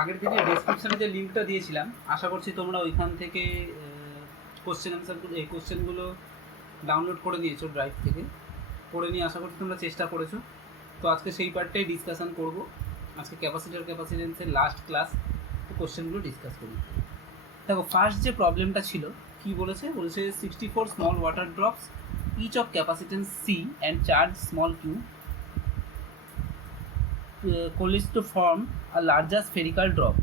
আগের দিনে ডেসক্রিপশনে যে লিঙ্কটা দিয়েছিলাম, আশা করছি তোমরা ওইখান থেকে কোশ্চেনগুলো ডাউনলোড করে নিয়েছো ড্রাইভ থেকে, করে নিয়ে আশা করছি তোমরা চেষ্টা করেছো। তো আজকে সেই পার্টটাই ডিসকাশন করব। আজকে ক্যাপাসিটেন্সের লাস্ট ক্লাস, তো কোশ্চেনগুলো ডিসকাস করি। দেখো, ফার্স্ট যে প্রবলেমটা ছিল কি বলেছে 64 small water drops each of capacitance C and charge small Q coalesce to form a larger spherical drop.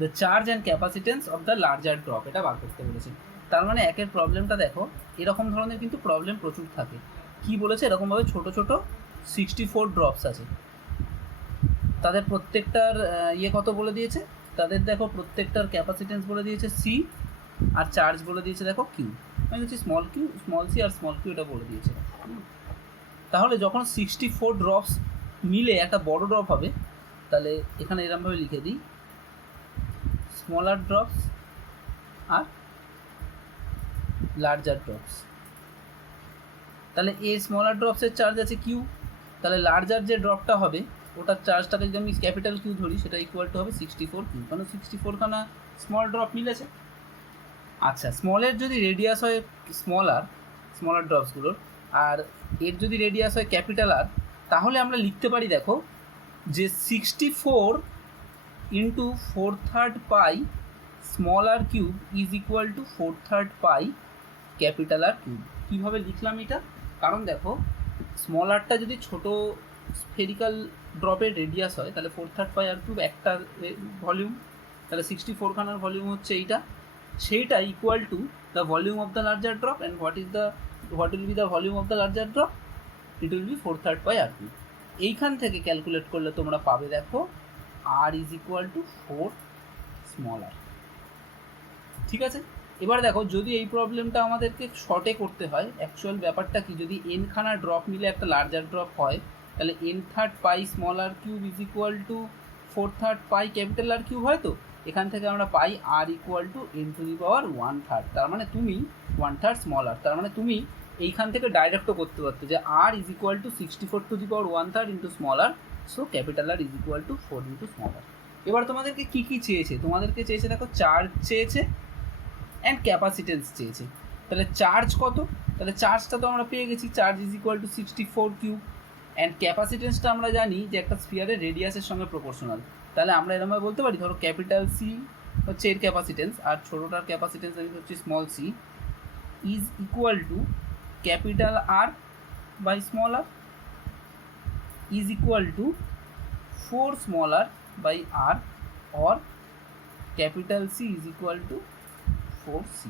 The charge and capacitance of the larger drop, এটা বার করতে বলেছে। তার মানে একের প্রবলেমটা দেখো, এরকম ধরনের কিন্তু প্রবলেম প্রচুর থাকে। কি বলেছে, এরকমভাবে ছোট ছোট 64 ড্রপস আছে, তাদের প্রত্যেকটার কত বলে দিয়েছে, তাদের দেখো প্রত্যেকটার ক্যাপাসিটেন্স বলে দিয়েছে সি, আর চার্জ বলে দিয়েছে দেখো কিউ, মানে হচ্ছে স্মল কিউ, স্মল সি আর স্মল কিউ, এটা বলে দিয়েছে। তাহলে যখন 64 ড্রপস মিলে একটা বড় ড্রপ হবে, তাহলে এখানে এরকমভাবে লিখে দিই smaller drops are larger drops. তাহলে এই স্মলার ড্রপসের চার্জ আছে কিউ, তাহলে লার্জার যে ড্রপটা হবে ওটার চার্জটাকে যদি আমি ক্যাপিটাল কিউ ধরি, সেটা ইকুয়াল টু হবে 64 কিউ, কারণ 64 খানা স্মল ড্রপ মিলেছে। আচ্ছা, স্মলের যদি রেডিয়াস হয় স্মলার ড্রপসগুলোর, আর এর যদি রেডিয়াস হয় ক্যাপিটাল আর, তাহলে আমরা লিখতে পারি দেখো যে 64 into 4/3 pi small R cube is equal to 4/3 pi capital R cube. কীভাবে লিখলাম এটা, কারণ দেখো স্মল আরটা যদি ছোট স্ফেরিক্যাল ড্রপের রেডিয়াস হয়, তাহলে 4/3 পাই আর কিউব একটা ভলিউম, তাহলে 64 খানার ভলিউম হচ্ছে এইটা, সেইটা equal to the volume of the larger drop. And what will be the volume of the larger drop? It will be 4/3 pi R cube. এইখান থেকে ক্যালকুলেট করলে তোমরা পাবে দেখো R is equal to 4 small R. ঠিক আছে, এবার দেখো যদি এই প্রবলেমটা আমাদেরকে শর্টে করতে হয়, অ্যাকচুয়াল ব্যাপারটা কি, যদি এন খানা ড্রপ মিলে একটা লার্জার ড্রপ হয়, তাহলে n/3 pi small R cube is equal to 4/3 pi capital R cube হয়। তো এখান থেকে আমরা পাই আর ইকুয়াল টু n⁻⁻⁴, তার মানে তুমি 1/3 স্মল আর, তার মানে তুমি এইখান থেকে ডাইরেক্টও করতে পারতো যে R is equal to 64⁻⁴ into small R, so capital R is equal to 4 into small R. এবার তোমাদেরকে কী কী চেয়েছে, তোমাদেরকে চেয়েছে দেখো চার্জ চেয়েছে অ্যান্ড ক্যাপাসিটেন্স চেয়েছে। তাহলে চার্জ কত, তাহলে চার্জটা তো আমরা পেয়ে গেছি, charge is equal to 64 Q, and ক্যাপাসিটেন্সটা আমরা জানি যে একটা স্ফিয়ারের রেডিয়াসের সঙ্গে প্রপোর্শনাল। তাহলে আমরা এরকমভাবে বলতে পারি, ধরো ক্যাপিটাল সি হচ্ছে এর ক্যাপাসিটেন্স, আর ছোটোটার ক্যাপাসিটেন্স হচ্ছে small C, is equal to capital R by small R is equal to 4 small R by R, or capital C is equal to 4c।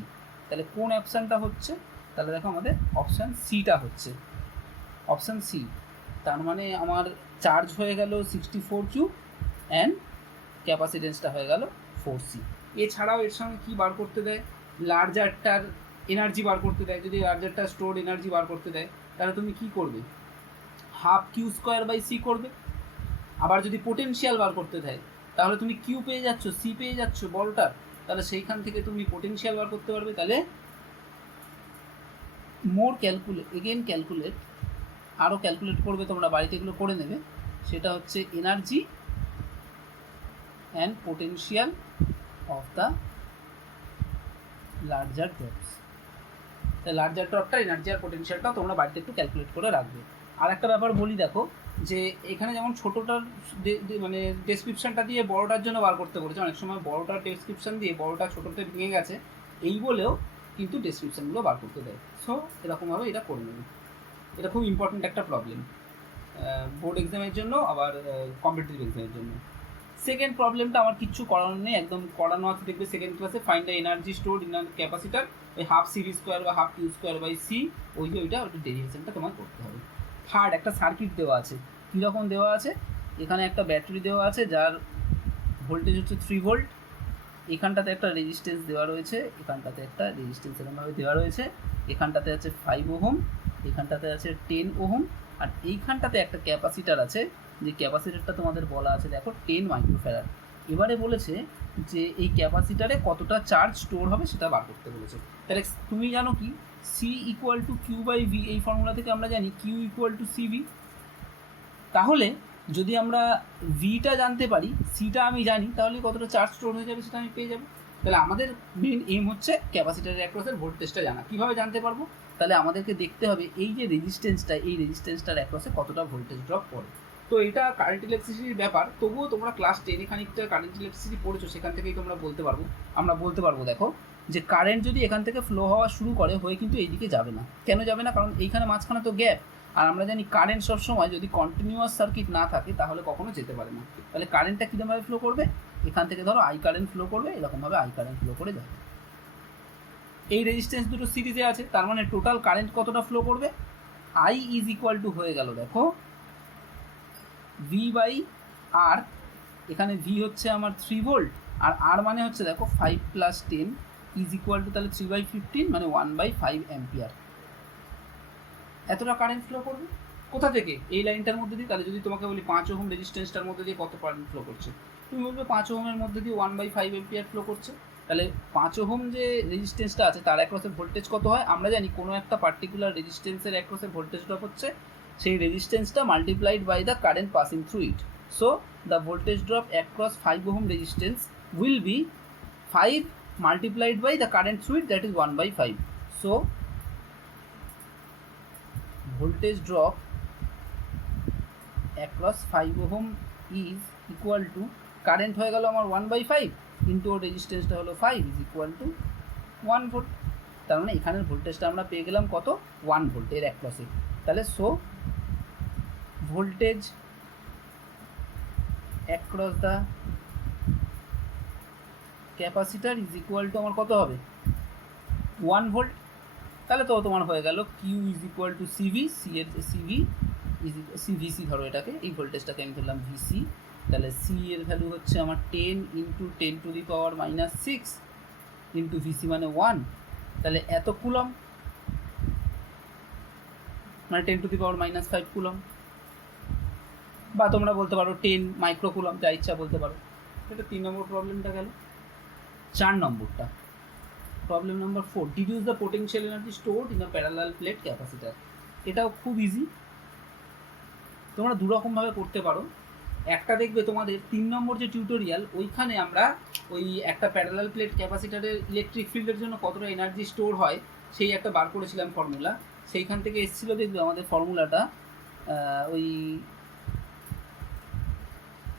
তাহলে কোন অপশানটা হচ্ছে, তাহলে দেখো আমাদের অপশান সিটা হচ্ছে, অপশান সি। তার মানে আমার চার্জ হয়ে গেল 64 কিউ অ্যান্ড ক্যাপাসিটেন্সটা হয়ে গেল 4c। এছাড়াও এর সঙ্গে কী বার করতে দেয়, লার্জারটার এনার্জি বার করতে দেয়। যদি লার্জারটার স্টোর এনার্জি বার করতে দেয়, তাহলে তুমি কি করবে, half Q square by C করবে। আবার যদি পোটেনশিয়াল বার করতে দেয়, তাহলে তুমি কিউ পেয়ে যাচ্ছ, সি পেয়ে যাচ্ছ বলটার, তাহলে সেইখান থেকে তুমি পোটেনশিয়াল বার করতে পারবে। তাহলে ক্যালকুলেট আরও ক্যালকুলেট করবে, তোমরা বাড়িতে এগুলো করে নেবে। সেটা হচ্ছে energy and potential of the larger drops. তাই লার্জার ড্রপটা এনার্জি আর পোটেনশিয়ালটাও তোমরা বাড়িতে একটু ক্যালকুলেট করে রাখবে। আর একটা ব্যাপার বলি, দেখো যে এখানে যেমন ছোটোটার মানে ডেসক্রিপশানটা দিয়ে বড়োটার জন্য বার করতে বলেছে, অনেক সময় বড়োটার ডেসক্রিপশান দিয়ে বড়োটা ছোটোতে ভেঙে গেছে এই বলেও কিন্তু ডেসক্রিপশানগুলো বার করতে দেয়। সো এরকমভাবে এটা করে নেবে, এটা খুব ইম্পর্ট্যান্ট একটা প্রবলেম বোর্ড এক্সামের জন্য, আবার কম্পিটিটিভ এক্সামের জন্য। সেকেন্ড প্রবলেমটা আমার কিচ্ছু করানো নেই, একদম করানো আছে, দেখবে সেকেন্ড ক্লাসে, find the energy stored in capacitor ওই হাফ সিভি স্কোয়ার বা half Q square by C, ওইটা ডেরিভেশনটা তোমার করতে হবে। থার্ড, একটা সার্কিট দেওয়া আছে। কীরকম দেওয়া আছে, এখানে একটা ব্যাটারি দেওয়া আছে যার ভোল্টেজ হচ্ছে 3 ভোল্ট, এখানটাতে একটা রেজিস্ট্যান্স দেওয়া রয়েছে, এখানটাতে একটা রেজিস্ট্যান্স এরকমভাবে দেওয়া রয়েছে, এখানটাতে আছে 5 ওহম, এখানটাতে আছে 10 ওহম, আর এইখানটাতে একটা ক্যাপাসিটার আছে, যে ক্যাপাসিটারটা তোমাদের বলা আছে দেখো 10 মাইক্রোফ্যারাড। এবারে বলেছে যে এই ক্যাপাসিটারে কতটা চার্জ স্টোর হবে সেটা বার করতে বলেছে। তাহলে তুমি জানো কি, C equal to Q by V, এই ফর্মুলা থেকে আমরা জানি কিউ ইকুয়াল টু সিভি। তাহলে যদি আমরা ভিটা জানতে পারি, সিটা আমি জানি, তাহলে কতটা চার্জ স্টোর হয়ে যাবে সেটা আমি পেয়ে যাবো। তাহলে আমাদের মেন এম হচ্ছে ক্যাপাসিটারের অ্যাক্রসের ভোল্টেজটা জানা। কীভাবে জানতে পারবো? তাহলে আমাদেরকে দেখতে হবে এই যে রেজিস্ট্যান্সটা, এই রেজিস্ট্যান্সটার অ্যাক্রসে কতটা ভোল্টেজ ড্রপ পড়ে। তো এটা কারেন্ট ইলেকট্রিসিটির ব্যাপার, তবুও তোমরা ক্লাস 10 খানিকটা কারেন্ট ইলেকট্রিসিটি পড়েছো, সেখান থেকেই তোমরা বলতে পারবো, আমরা বলতে পারবো দেখো যে কারেন্ট যদি এখান থেকে ফ্লো হওয়া শুরু করে হয়ে কিন্তু এইদিকে যাবে না। কেন যাবে না? কারণ এইখানে মাঝখানে তো গ্যাপ, আর আমরা জানি কারেন্ট সবসময় যদি কন্টিনিউয়াস সার্কিট না থাকে তাহলে কখনো যেতে পারে না। তাহলে কারেন্টটা কীরকমভাবে ফ্লো করবে? এখান থেকে ধরো আই কারেন্ট ফ্লো করবে, এরকমভাবে আই কারেন্ট ফ্লো করে যাবে। এই রেজিস্ট্যান্স দুটো সিরিজে আছে, তার মানে টোটাল কারেন্ট কতটা ফ্লো করবে? আই ইজ ইকুয়াল টু হয়ে গেল দেখো ভি বাই আর, এখানে ভি হচ্ছে আমার 3 ভোল্ট, আর আর মানে হচ্ছে দেখো 5 + 10 ইজ ইকুয়াল টু তাহলে 3/15 মানে 1/5 অ্যাম্পিয়ার। এতটা কারেন্ট ফ্লো করবে কোথা থেকে? এই লাইনটার মধ্যে দিয়ে। তাহলে যদি তোমাকে বলি 5 ওহম রেজিস্ট্যান্সটার মধ্যে দিয়ে কত কারেন্ট ফ্লো করছে, তুমি বলবে 5 ওহমের মধ্যে দিয়ে 1/5 অ্যাম্পিয়ার ফ্লো করছে। তাহলে 5 ওহম যে রেজিস্ট্যান্সটা আছে তার অ্যাক্রসের ভোল্টেজ কত হয়? আমরা জানি কোনো একটা পার্টিকুলার রেজিস্ট্যান্সের অ্যাক্রসের ভোল্টেজ ড্রপ হচ্ছে সেই রেজিস্ট্যান্সটা multiplied by the current passing through it. So the voltage drop across 5 ohm resistance will be 5 multiplied by the current through it, that is 1/5. So voltage drop across 5 ohm is equal to current হয়ে গেল আমার 1/5 into রেজিস্ট্যান্সটা হলো 5 is equal to 1 volt. তার মানে এখানের ভোল্টেজটা আমরা পেয়ে গেলাম কত? 1 ভোল্ট এর অ্যাক্রসে। তাহলে so voltage across the capacitor is equal two আমার কত হবে? 1 ভোল্ট। তাহলে তো তোমার হয়ে গেল Q is equal to CV, C এর সিভি ইজ সিভিসি, ধরো এটাকে, এই ভোল্টেজটাকে আমি ধরলাম ভিসি। তাহলে সি এর ভ্যালু হচ্ছে আমার 10 ইন্টু 10⁻⁻6 ইন্টু ভিসি মানে 1, তাহলে এত কুলম, মানে 10⁻⁻5 কুলম, বা তোমরা বলতে পারো 10 মাইক্রোকুলম, যা ইচ্ছা বলতে পারো। এটা 3 নম্বর প্রবলেমটা গেল। 4 নম্বরটা, problem number 4, deduce the potential energy stored in a parallel plate capacitor. এটাও খুব ইজি, তোমরা দুরকমভাবে করতে পারো। একটা দেখবে তোমাদের 3 নম্বর যে টিউটোরিয়াল, ওইখানে আমরা ওই একটা প্যারালাল প্লেট ক্যাপাসিটারের ইলেকট্রিক ফিল্ডের জন্য কতটা এনার্জি স্টোর হয় সেই একটা বার করেছিলাম ফর্মুলা। সেইখান থেকে এসেছিলো দেখবে আমাদের ফর্মুলাটা ওই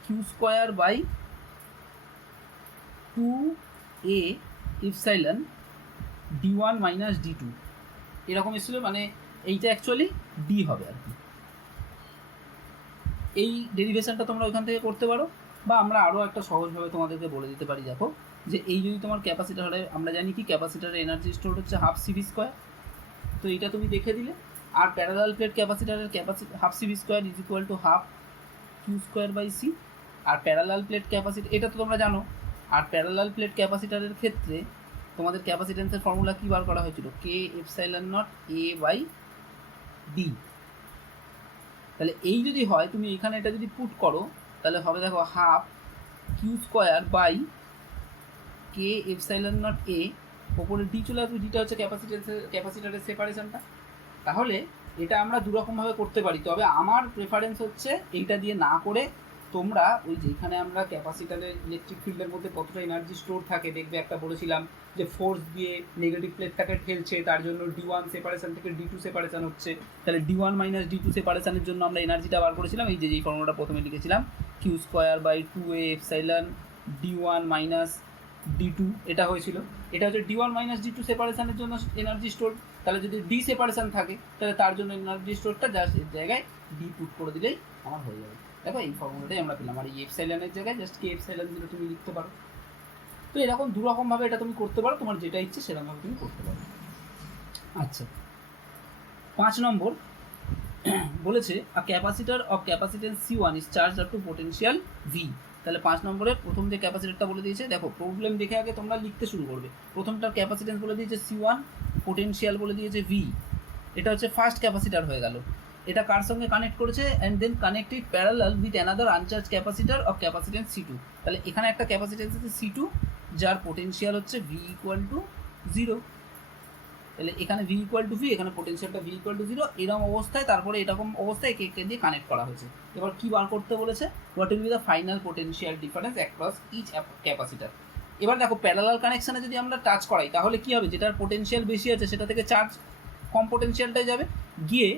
Q²/2A ইপসাইলন d1 - d2 এরকম এসেছিলো, মানে এইটা অ্যাকচুয়ালি ডি হবে আর কি। এই ডেরিভেশনটা তোমরা ওইখান থেকে করতে পারো, বা আমরা আরও একটা সহজভাবে তোমাদেরকে বলে দিতে পারি। দেখো যে এই যদি তোমার ক্যাপাসিটার হয়, আমরা জানি কি ক্যাপাসিটারের এনার্জি স্টোর হচ্ছে ½ CV², তো এইটা তুমি দেখে দিলে। আর প্যারালাল প্লেট ক্যাপাসিটারের ½ CV² is equal to ½ Q²/C। আর প্যারালাল প্লেট ক্যাপাসিটার এটা তো তোমরা জানো। আর প্যারালাল প্লেট ক্যাপাসিটারের ক্ষেত্রে তোমাদের ক্যাপাসিটেন্সের ফর্মুলা কী বার করা হয়েছিল? K∈0A/D। তাহলে এই যদি হয়, তুমি এখানে এটা যদি পুট করো তাহলে হবে দেখো ½ Q²/K∈0A, ওপরে ডি চলে আসবে, ডিটা হচ্ছে ক্যাপাসিটারের সেপারেশনটা। তাহলে এটা আমরা দুরকমভাবে করতে পারি, তবে আমার প্রেফারেন্স হচ্ছে এইটা দিয়ে না করে তোমরা ওই যেখানে আমরা ক্যাপাসিটারের ইলেকট্রিক ফিল্ডের মধ্যে কতটা এনার্জি স্টোর থাকে দেখবে, একটা বলেছিলাম যে ফোর্স দিয়ে নেগেটিভ প্লেটটাকে ঠেলছে, তার জন্য D1 সেপারেশন থেকে D2 সেপারেশন হচ্ছে। তাহলে D1 - D2 সেপারেশনের জন্য আমরা এনার্জিটা বার করেছিলাম, এই যে যেই ফর্মুলাটা প্রথমে লিখেছিলাম, Q²/2A এপসাইলন D1 - D2, এটা হয়েছিল। এটা হচ্ছে D1 - D2 সেপারেশনের জন্য এনার্জি স্টোর। তাহলে যদি ডি সেপারেশন থাকে তাহলে তার জন্য এনার্জি স্টোরটা জাস্ট এর জায়গায় ডি পুট করে দিলেই আমার হয়ে যাবে। দেখো এই ফর্মুলাটাই আমরা পেলাম, আর এই এপসাইলনের জায়গায় জাস্ট K∈0 দিলে তুমি লিখতে পারো। তো এরকম দুরকমভাবে এটা তুমি করতে পারো, তোমার যেটা ইচ্ছে সেরকমভাবে তুমি করতে পারো। আচ্ছা, 5 নম্বর বলেছে a capacitor of capacitance C1 is charge up to potential V। তাহলে 5 নম্বরের প্রথম যে ক্যাপাসিটারটা বলে দিয়েছে, দেখো প্রবলেম দেখে আগে তোমরা লিখতে শুরু করবে। প্রথমটার ক্যাপাসিটেন্স বলে দিয়েছে C1, পোটেনশিয়াল বলে দিয়েছে V। এটা হচ্ছে ফার্স্ট ক্যাপাসিটার হয়ে গেল। এটা কার সঙ্গে কানেক্ট করেছে? And then connected parallel with another uncharged capacitor of capacitance C2। তাহলে এখানে একটা ক্যাপাসিটেন্স আছে C2, যার পোটেনশিয়াল হচ্ছে V = 0। তাহলে এখানে ভি ইকুয়াল টু ভি, এখানে পোটেনশিয়ালটা ভি ইকুয়াল টু জিরো, এরকম অবস্থায় তারপরে এরকম অবস্থায় কে দিয়ে কানেক্ট করা হয়েছে। এবার কী বার করতে বলেছে, what will be the final potential difference across each capacitor. এবার দেখো প্যারালাল কানেকশানে যদি আমরা টাচ করাই তাহলে কী হবে, যেটার পোটেনশিয়াল বেশি আছে সেটা থেকে চার্জ কম পোটেনশিয়ালটাই যাবে, গিয়ে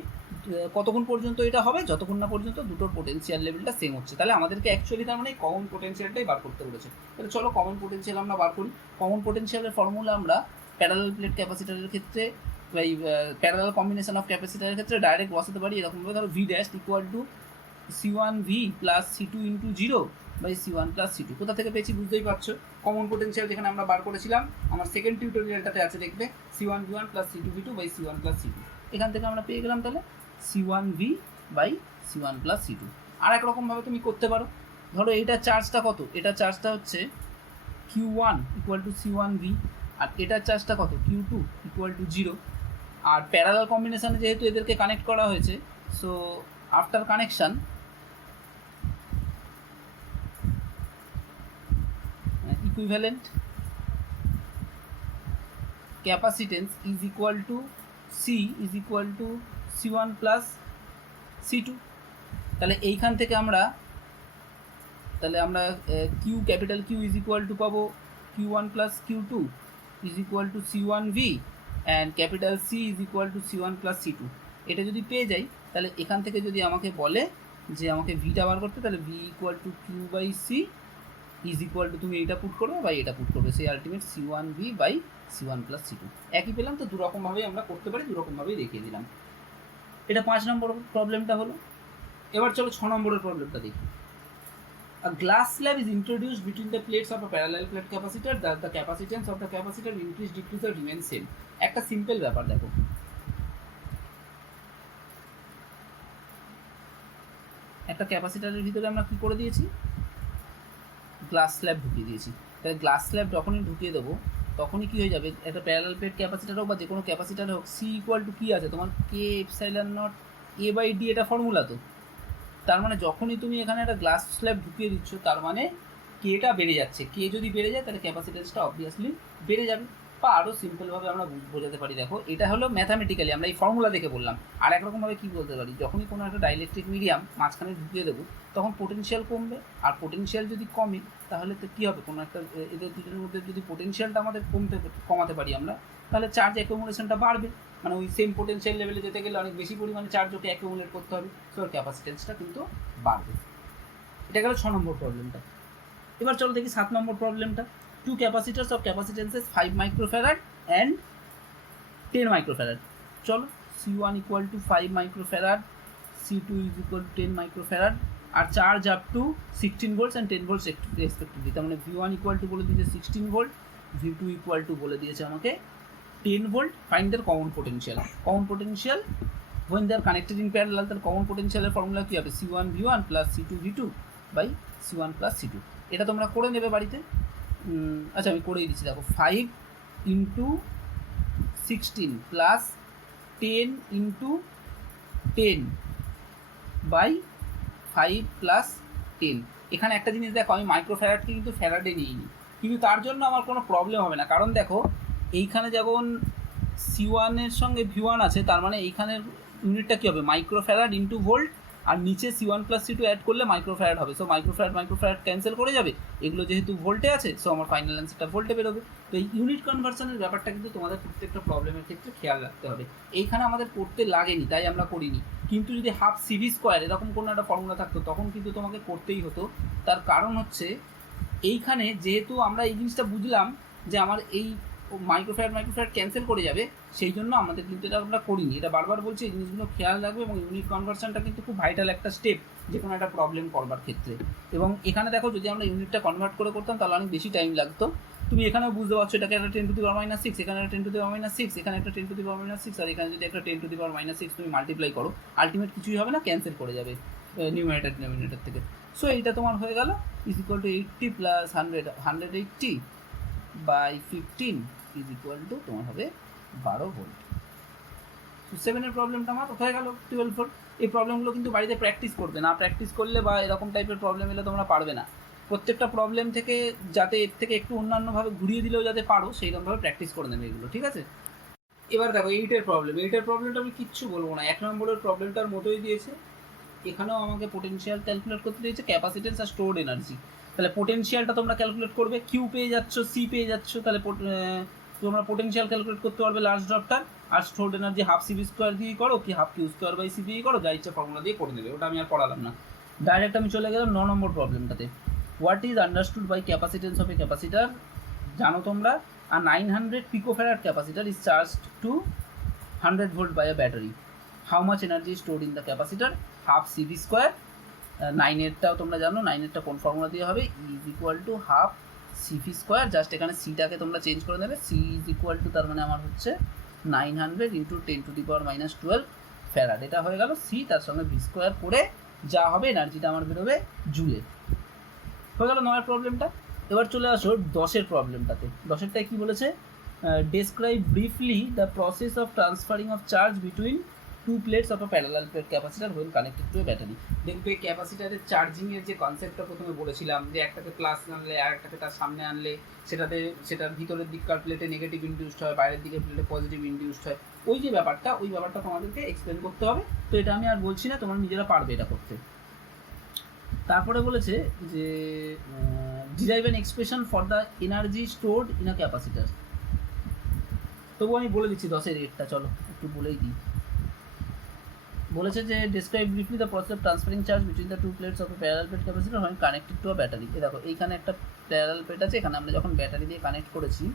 কতক্ষণ পর্যন্ত এটা হবে, যতক্ষণ না পর্যন্ত দুটোর পোটেনশিয়াল লেভেলটা সেম হচ্ছে। তাহলে আমাদেরকে অ্যাকচুয়ালি তার মানে কমন পোটেনশিয়ালটাই বার করতে বলেছে। তাহলে চলো কমন পোটেনশিয়াল আমরা বার করি। কমন পোটেনশিয়ালের ফর্মুলা আমরা প্যারালাল প্লেট ক্যাপাসিটারের ক্ষেত্রে বা এই প্যারালাল কম্বিনেশন অফ ক্যাপাসিটারের ক্ষেত্রে ডাইরেক্ট বসাতে পারি এরকমভাবে। ধরো V dash equal to C1V plus C2 into 0 by C1 plus C2। কোথা থেকে পেয়েছি বুঝতেই পারছো, কমন পোটেনশিয়াল যেখানে আমরা বার করেছিলাম আমার সেকেন্ড টিউটোরিয়ালটাতে আছে, দেখবে C1V1 plus C2V2 by C1 plus C2। এখান থেকে আমরা পেয়ে গেলাম তাহলে C1V by C1 plus C2। আর একরকমভাবে তুমি করতে পারো, ধরো এইটার চার্জটা কত, এটার চার্জটা হচ্ছে Q1 ইকুয়াল টু C1V, আর এটার চার্জটা কত Q2 equal to 0। Are parallel কম্বিনেশনে যেহেতু এদেরকে কানেক্ট করা হয়েছে, so after connection equivalent capacitance is equal to C is equal to C1 plus C2। তাহলে এইখান থেকে আমরা Q capital Q is equal to পাবো Q1 plus Q2 is equal to C1V and capital C is equal to C1 plus C2। এটা যদি পেয়ে যাই তাহলে এখান থেকে যদি আমাকে বলে যে আমাকে ভিটা বার করতে, তাহলে V equal to Q by C is equal two তুমি এইটা পুট করবে বা এটা পুট করবে, সেই ultimate C1V by C1 plus C2। একই পেলাম, তো দুরকমভাবেই আমরা করতে পারি, দুরকমভাবেই দেখিয়ে দিলাম। এটা 5 নম্বর প্রবলেমটা হলো। এবার চলো 6 নম্বরের প্রবলেমটা দেখি। A glass slab is introduced between the plates of a parallel plate capacitor that the capacitance of the capacitor increase, decrease or remain same। একটা সিম্পল ব্যাপার দেখো, একটা ক্যাপাসিটারের ভিতরে আমরা কি করে দিয়েছি, গ্লাস স্ল্যাব ঢুকিয়ে দিয়েছি। তাহলে গ্লাস স্ল্যাব যখনই ঢুকিয়ে দেবো তখনই কী হয়ে যাবে, একটা প্যারালাল প্লেট ক্যাপাসিটার হোক বা যে কোনো ক্যাপাসিটার হোক, সি ইকুয়াল টু কী আছে তোমার K epsilon naught A by D, এটা ফর্মুলা। তো তার মানে যখনই তুমি এখানে একটা গ্লাস স্ল্যাব ঢুকিয়ে দিচ্ছ তার মানে কেটা বেড়ে যাচ্ছে, কে যদি বেড়ে যায় তাহলে ক্যাপাসিটেন্সটা অবভিয়াসলি বেড়ে যাবে। বা আরও সিম্পলভাবে আমরা বোঝাতে পারি, দেখো এটা হলো ম্যাথামেটিক্যালি আমরা এই ফর্মুলা দেখে বললাম। আর একরকমভাবে কী বলতে পারি, যখনই কোনো একটা ডাইলেকট্রিক মিডিয়াম মাঝখানে ঢুকিয়ে দেবো তখন পোটেনশিয়াল কমবে, আর পোটেনশিয়াল যদি কমে তাহলে তো কী হবে, কোনো একটা এদের দুটোর মধ্যে যদি পোটেনশিয়ালটা আমাদের কমাতে পারি আমরা, তাহলে চার্জ অ্যাকুমুলেশনটা বাড়বে। মানে ওই সেম পোটেনশিয়াল লেভেলে যেতে গেলে অনেক বেশি পরিমাণে চার্জ ওকে অ্যাকুমুলেট করতে হবে, সো ক্যাপাসিটেন্সটা কিন্তু বাড়বে। এটা গেল 6 নম্বর প্রবলেমটা। এবার চলো দেখি 7 নম্বর প্রবলেমটা। Two capacitors of capacitances 5 microfarad and 10 microfarad. চলো C1 equal to 5 microfarad, C2 is equal to 10 microfarad, are charge up to 16 volts and 10 volts respectively. তার মানে V1 ইকুয়াল টু বলে দিয়েছে 16 ভোল্ট, V2 ইকুয়াল টু বলে দিয়েছে আমাকে 10 volt. Find their common potential. Common potential when they are connected in parallel, তার common পোটেনশিয়ালের formula কী হবে, C1V1 plus C2V2 by C1 plus C2। এটা তোমরা করে নেবে বাড়িতে। আচ্ছা আমি করেই দিচ্ছি, দেখো 5 into 16 plus 10 into 10 by 5 plus 10। এখানে একটা জিনিস দেখো, আমি মাইক্রোফ্যারাডকে কিন্তু ফ্যারাডে নিইনি, কিন্তু তার জন্য আমার কোনো প্রবলেম হবে না। কারণ দেখো এইখানে যখন C1 এর সঙ্গে V1 আছে, তার মানে এইখানের ইউনিটটা কী হবে, মাইক্রোফ্যারাড ইন্টু ভোল্ট, আর নিচে C1 প্লাস C2 অ্যাড করলে মাইক্রোফ্যারাড হবে। সো মাইক্রোফ্যারাড ক্যান্সেল করে যাবে, এগুলো যেহেতু ভোল্টে আছে, সো আমার ফাইনাল অ্যান্সারটা ভোল্টে বেরোবে। তো এই ইউনিট কনভার্সনের ব্যাপারটা কিন্তু তোমাদের প্রত্যেকটা প্রবলেমের ক্ষেত্রে খেয়াল রাখতে হবে। এইখানে আমাদের করতে লাগেনি তাই আমরা করিনি, কিন্তু যদি হাফ সিভি স্কোয়ার এরকম কোনো একটা ফর্মুলা থাকতো তখন কিন্তু তোমাকে করতেই হতো। তার কারণ হচ্ছে এইখানে যেহেতু আমরা এই জিনিসটা বুঝলাম যে আমার এই মাইক্রোফ্যারাড ক্যান্সেল করে যাবে, সেই জন্য আমাদের কিন্তু এটা আমরা করিনি। এটা বারবার বলছি, এই জিনিসগুলো খেয়াল রাখবে, এবং ইউনিট কনভার্সনটা কিন্তু খুব ভাইটাল একটা স্টেপ যে কোনো একটা প্রবলেম করবার ক্ষেত্রে। এবং এখানে দেখো যদি আমরা ইউনিটটা কনভার্ট করে করতাম তাহলে অনেক বেশি টাইম লাগতো। তুমি এখানেও বুঝতে পারছো, এটাকে একটা 10 টু দি পাওয়ার মাইনাস 6, এখানে একটা 10 টু দি পাওয়ার মাইনাস 6, এখানে একটা 10 টু দি পাওয়ার মাইনাস 6, আর এখানে যদি একটা 10 টু দি পাওয়ার মাইনাস 6 তুমি মাল্টিপ্লাই করো, আলটিমেট কিছুই হবে না, ক্যান্সেল করে যাবে নিউমারেটর ডিনোমিনেটর থেকে। সো এইটা তোমার হয়ে গেল is equal to 80 plus 180 by 15 is equal to তোমার হবে 12 ভোল্ট। সো 7-এর প্রবলেমটা আমার হয়ে গেল 12 ভোল্ট। এই প্রবলেমগুলো কিন্তু বাড়িতে প্র্যাকটিস করবে না, প্র্যাকটিস করলে বা এরকম টাইপের প্রবলেম এলে তোমরা পারবে না। প্রত্যেকটা প্রবলেম থেকে যাতে এর থেকে একটু অন্যান্যভাবে ঘুরিয়ে দিলেও যাতে পারো, সেইরকমভাবে প্র্যাকটিস করে নেবে এগুলো, ঠিক আছে। এবার দেখো এইটের প্রবলেমটা আমি কিচ্ছু বলবো না, 1 নম্বরের প্রবলেমটার মতোই দিয়েছে। এখানেও আমাকে পোটেনশিয়াল ক্যালকুলেট করতে দিয়েছে, ক্যাপাসিটেন্স আর স্টোরড এনার্জি। তাহলে পোটেনশিয়ালটা তোমরা ক্যালকুলেট করবে, কিউ পেয়ে যাচ্ছ, সি পেয়ে যাচ্ছ, তাহলে তোমরা পোটেনশিয়াল ক্যালকুলেট করতে পারবে লার্জ ড্রপটার, আর stored energy half CV square দিয়েই করো কি half Q square by C দিয়েই করো, যা ইচ্ছা ফর্মুলা দিয়ে করে দেবে, ওটা আমি আর পড়ালাম না। ডাইরেক্ট আমি চলে গেলাম 9 নম্বর প্রবলেমটাতে। What is understood by capacitance of a capacitor? জানো তোমরা, আর 900 picofarad capacitor is charged to 100 volt by a battery. How much energy stored in the capacitor? Half CV square. 9-এরটাও তোমরা জানো, 9-এরটা কোন ফর্মুলা দিয়ে হবে, is equal to half CV square, just এখানে সিটাকে তোমরা চেঞ্জ করে দেবে, সি ইজ ইকুয়াল টু তার মানে আমার হচ্ছে 900 ইন্টু 10⁻⁻12 ফ্যারাড, এটা হয়ে গেল সি, তার সঙ্গে ভি স্কোয়ার করে যা হবে এনার্জিটা আমার বেরোবে জুলে। হয়ে গেল 9-এর প্রবলেমটা। এবার চলে আসো 10-এর প্রবলেমটাতে। 10-এরটায় কী বলেছে? Describe briefly the process of transferring of charge between two plates of a parallel plate capacitor when connected to a battery. দেখবে ক্যাপাসিটারের চার্জিংয়ের যে কনসেপ্টটা প্রথমে বলেছিলাম, যে একটাকে প্লাস আনলে আর একটাকে তার সামনে আনলে সেটার ভিতরের দিককার প্লেটে নেগেটিভ ইনডিউসড হয়, বাইরের দিকের প্লেটে পজিটিভ ইনডিউসড হয়, ওই ব্যাপারটা তোমাদেরকে এক্সপ্লেন করতে হবে। তো এটা আমি আর বলছি না, তোমরা নিজেরা পারবে এটা করতে। তারপরে বলেছে যে derive an expression for the energy stored in a capacitor. তবু আমি বলে দিচ্ছি 10-এর রেটটা, চলো একটু বলেই দিই। বলেছে যে describe briefly the process of transferring charge between the two plates of a parallel plate capacitor when connected to a battery. এই দেখো এইখানে একটা প্যারালাল প্লেট আছে, এখানে আমরা যখন ব্যাটারি দিয়ে কানেক্ট করেছি,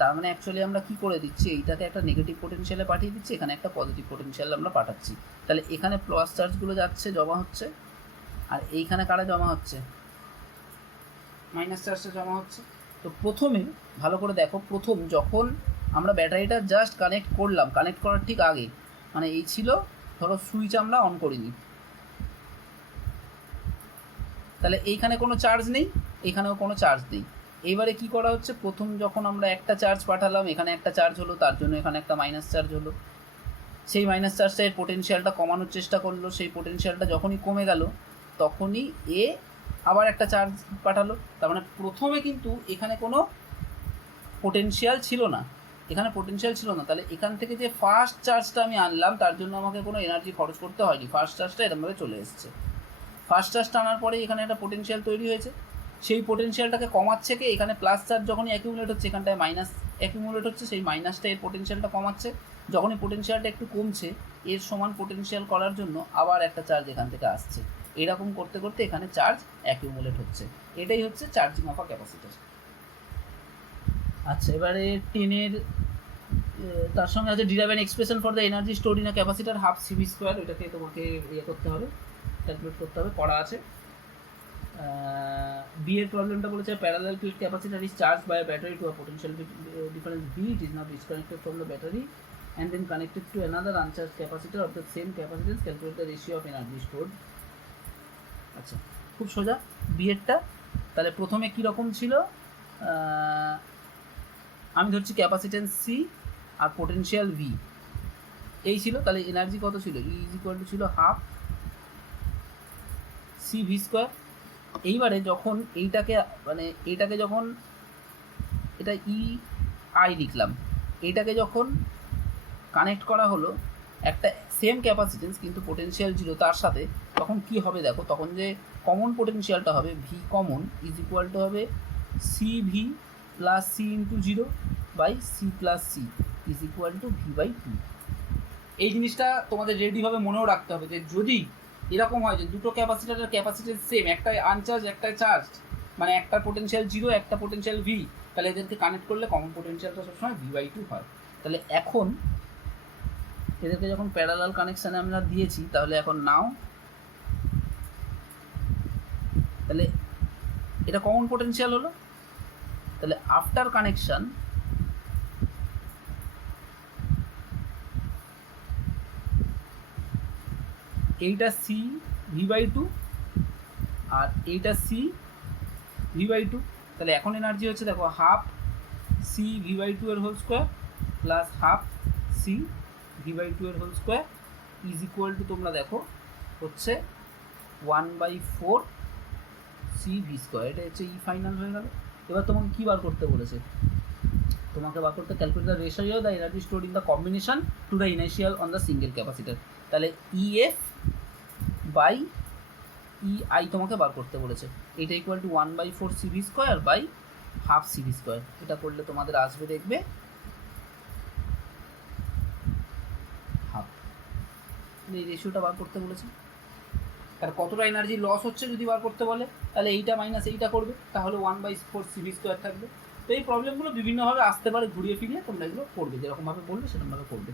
তার মানে অ্যাকচুয়ালি আমরা কী করে দিচ্ছি, এইটাকে একটা নেগেটিভ পোটেনশিয়ালে পাঠিয়ে দিচ্ছি, এখানে একটা পজিটিভ পোটেনশিয়ালে আমরা পাঠাচ্ছি। তাহলে এখানে প্লাস চার্জগুলো যাচ্ছে, জমা হচ্ছে, আর এইখানে কারা জমা হচ্ছে? মাইনাস চার্জটা জমা হচ্ছে। তো প্রথমে ভালো করে দেখো, প্রথম যখন আমরা ব্যাটারিটা জাস্ট কানেক্ট করলাম, কানেক্ট করার ঠিক আগে, মানে এই ছিল, ধরো সুইচ আমরা অন করিনি, তাহলে এইখানে কোনো চার্জ নেই, এখানেও কোনো চার্জ নেই। এইবারে কি করা হচ্ছে, প্রথম যখন আমরা একটা চার্জ পাঠালাম, এখানে একটা চার্জ হলো, তার জন্য এখানে একটা মাইনাস চার্জ হলো, সেই মাইনাস চার্জটা এর পোটেনশিয়ালটা কমানোর চেষ্টা করলো, সেই পোটেনশিয়ালটা যখনই কমে গেল তখনই এ আবার একটা চার্জ পাঠালো। তার মানে প্রথমে কিন্তু এখানে কোনো পোটেনশিয়াল ছিল না, তাহলে এখান থেকে যে ফার্স্ট চার্জটা আমি আনলাম তার জন্য আমাকে কোনো এনার্জি খরচ করতে হয়নি, ফার্স্ট চার্জটা এরকমভাবে চলে এসেছে। ফার্স্ট চার্জটা আনার পরে এখানে একটা পোটেনশিয়াল তৈরি হয়েছে, সেই পোটেনশিয়ালটাকে কমাচ্ছে কে, এখানে প্লাস চার্জ যখনই অ্যাকিউমুলেট হচ্ছে, এখানটায় মাইনাস অ্যাকিউমুলেট হচ্ছে, সেই মাইনাসটা এর পোটেনশিয়ালটা কমাচ্ছে, যখনই পোটেনশিয়ালটা একটু কমছে এর সমান পোটেনশিয়াল করার জন্য আবার একটা চার্জ এখান থেকে আসছে, এরকম করতে করতে এখানে চার্জ অ্যাকিউমুলেট হচ্ছে। এটাই হচ্ছে চার্জিং অফ আ ক্যাপাসিটার। আচ্ছা, এবারে 10-এর তার সঙ্গে আছে derive an expression for the energy stored in a capacitor half CV square, ওইটাকে তোমাকে করতে হবে, ক্যালকুলেট করতে হবে, করা আছে। বি এর প্রবলেমটা বলেছে parallel plate capacitor is charge by a battery to a potential difference V, it is now disconnected from the battery and then connected to another uncharged capacitor of the same capacitance, calculate the ratio of energy stored. আচ্ছা, খুব সোজা B এরটা। তাহলে প্রথমে কী রকম ছিল, আমি ধরছি capacitance C আর potential V এই ছিল, তাহলে এনার্জি কত ছিল, ই ইজ ইকুয়াল টু ছিল হাফ সি ভি স্কোয়ার। এইবারে যখন এইটাকে যখন এটা ই আই লিখলাম, এইটাকে যখন কানেক্ট করা হলো একটা সেম ক্যাপাসিটেন্স কিন্তু পোটেনশিয়াল জিরো তার সাথে, তখন কি হবে দেখো, তখন যে কমন পোটেনশিয়ালটা হবে V common is equal to হবে C V plus C into zero by C plus C is equal to V by two. এই জিনিসটা তোমাদের রেডিভাবে মনেও রাখতে হবে যে যদি এরকম হয় যে দুটো ক্যাপাসিটারের ক্যাপাসিটেন্স সেম, একটাই আনচার্জ একটাই চার্জড, মানে একটা পোটেনশিয়াল জিরো একটা পোটেনশিয়াল ভি, তাহলে এদেরকে কানেক্ট করলে কমন পোটেনশিয়ালটা সবসময় ভি বাই টু হয়। তাহলে এখন এদেরকে যখন প্যারালাল কানেকশানে আমরা দিয়েছি, তাহলে এখন নাও, তাহলে এটা কমন পোটেনশিয়াল হলো, তাহলে আফটার কানেকশান এইটা সি ভি বাই টু আর এইটা সি ভি বাই টু, তাহলে এখন এনার্জি হচ্ছে দেখো half C V by two এর whole square plus half C V by two এর whole square is equal to, তোমরা দেখো হচ্ছে 1/4 সি ভি স্কোয়ার, এটা হচ্ছে ই ফাইনাল হয়ে গেল। এবার তোমাকে কী বার করতে বলেছে, তোমাকে বার করতে calculate the ratio the energy stored in the combination to the initial on the single capacitor. তাহলে ইএফ বাই ইআই তোমাকে বার করতে বলেছে, এটা equal to 1/4 CV square by half CV square. এটা করলে তোমাদের আসবে দেখবে হাফ। এই রেশিওটা বার করতে বলেছে, আর কতটা এনার্জি লস হচ্ছে যদি বার করতে বলে তাহলে এইটা মাইনাস এইটা করবে, তাহলে 1/4 CV স্কোয়ার থাকবে। তো এই প্রবলেমগুলো বিভিন্নভাবে আসতে পারে ঘুরিয়ে ফিরিয়ে, তোমরা এগুলো করবে যেরকমভাবে বলবে সেরকমভাবে করবে।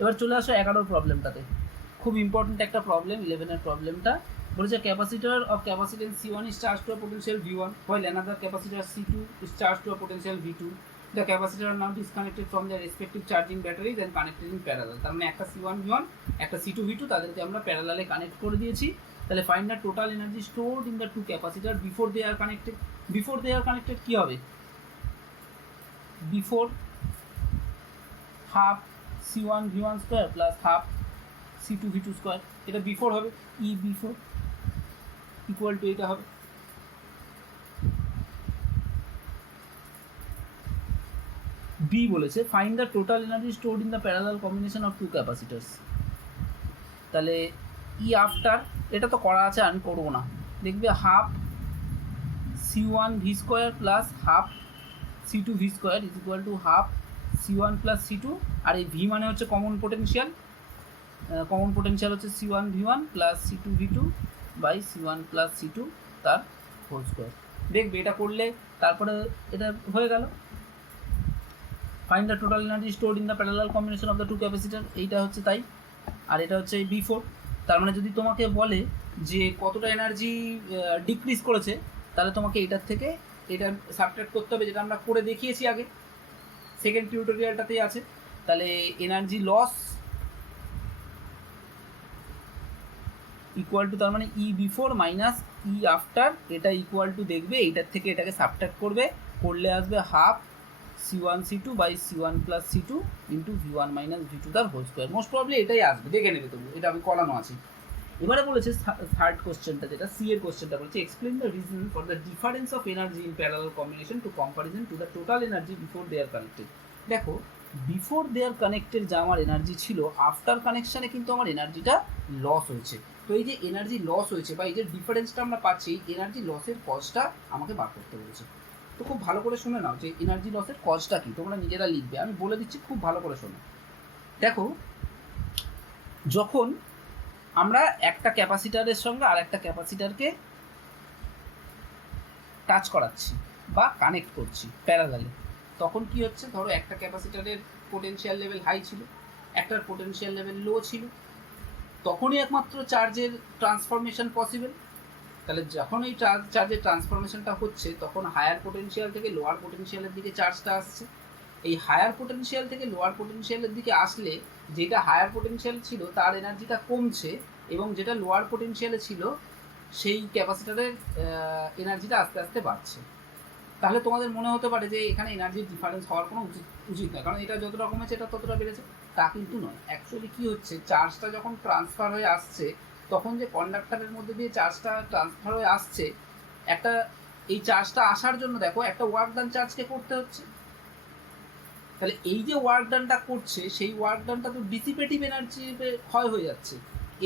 এবার চলে আসো 11 প্রবলেমটাতে, খুব ইম্পর্টেন্ট একটা প্রবলেম। 11-এর প্রবলেমটা বলেছে capacitor of capacitance C1 is charged to a potential V1 while another capacitor C2 is charged to a potential V2. The capacitor are now disconnected from their respective charging batteries and connected in parallel. তার মানে একটা C1 V1 একটা C2 V2 তাদেরকে আমরা প্যারালালে connect করে দিয়েছি। তাহলে find the total energy stored in the two capacitor before they are connected. Before they are connected কী হবে? Before half C1 V1 square plus half C2 V2 square, এটা before হবে। E before equal to এটা হবে B বলেছে find the total energy stored in the parallel combination of two capacitors. তাহলে E after, এটা তো করা আছে আমি করবো না, দেখবে half C1 V square plus half C2 V square is equal to half C1 plus C2, আর এই ভি মানে হচ্ছে কমন পোটেনশিয়াল, কমন পোটেনশিয়াল হচ্ছে C1 V1 plus C2 V2 by C1 plus C2 তার হোল স্কোয়ার। দেখবে এটা করলে তারপরে এটা হয়ে গেল। Find the total energy stored in the parallel combination of the two capacitor, এইটা হচ্ছে তাই, আর এটা হচ্ছে বিফোর। তার মানে যদি তোমাকে বলে যে কতটা এনার্জি ডিক্রিজ করেছে, তাহলে তোমাকে এটার থেকে এটা সাবট্রাক্ট করতে হবে, যেটা আমরা করে দেখিয়েছি আগে সেকেন্ড টিউটোরিয়ালটাতেই আছে। তাহলে এনার্জি লস ইকুয়াল টু, তার মানে E before minus E after, এটা ইকুয়াল টু দেখবে এইটার থেকে এটাকে সাবট্রাক্ট করবে, করলে আসবে half C1 C2 by C1 plus C2 into V1 minus V2 তার হোল স্কোয়ার। মোস্ট প্রবলি এটাই আসবে, দেখে নেবে তবু, এটা আমি করানো আছে। এবারে বলেছে থার্ড কোশ্চেনটা, যেটা সি এর কোশ্চেনটা বলেছে explain the reason for the difference of energy in parallel combination to comparison to the total energy before they are connected. দেখো বিফোর দে আর কানেক্টেড যা আমার এনার্জি ছিল, আফটার কানেকশানে কিন্তু আমার এনার্জিটা লস হয়েছে। তো এই যে এনার্জি লস হয়েছে বা এই যে ডিফারেন্সটা আমরা পাচ্ছি, এনার্জি লসের কজটা আমাকে বার করতে বলেছে। তো খুব ভালো করে শুনে নাও যে এনার্জি লসের কজটা কি, তোমরা নিজেরা লিখবে, আমি বলে দিচ্ছি, খুব ভালো করে শোনো। দেখো যখন আমরা একটা ক্যাপাসিটারের সঙ্গে আর একটা ক্যাপাসিটারকে টাচ করাচ্ছি বা কানেক্ট করছি প্যারালালে, তখন কি হচ্ছে, ধরো একটা ক্যাপাসিটারের পোটেনশিয়াল লেভেল হাই ছিল, একটার পোটেনশিয়াল লেভেল লো ছিল, তখনই একমাত্র চার্জের ট্রান্সফরমেশন পসিবল। তাহলে যখন এই চার্জের ট্রান্সফরমেশনটা হচ্ছে, তখন হায়ার পোটেনশিয়াল থেকে লোয়ার পোটেনশিয়ালের দিকে চার্জটা আসছে। এই হায়ার পোটেনশিয়াল থেকে লোয়ার পোটেনশিয়ালের দিকে আসলে যেটা হায়ার পোটেনশিয়াল ছিল তার এনার্জিটা কমছে, এবং যেটা লোয়ার পোটেনশিয়ালে ছিল সেই ক্যাপাসিটারের এনার্জিটা আস্তে আস্তে বাড়ছে। তাহলে তোমাদের মনে হতে পারে যে এখানে এনার্জির ডিফারেন্স হওয়ার কোনো উচিত নয়, কারণ এটা যতটা কমেছে এটা ততটা বেড়েছে। তা কিন্তু নয়, অ্যাকচুয়ালি কী হচ্ছে, চার্জটা যখন ট্রান্সফার হয়ে আসছে, তখন যে কন্ডাক্টরের মধ্যে দিয়ে চার্জটা ট্রান্সফার হয়ে আসছে, একটা এই চার্জটা আসার জন্য দেখো একটা ওয়ার্ক ডান চার্জকে করতে হচ্ছে। তাহলে এই যে ওয়ার্ক ডানটা করছে, সেই ওয়ার্ক ডানটা তো ডিসিপেটিভ এনার্জি ক্ষয় হয়ে যাচ্ছে।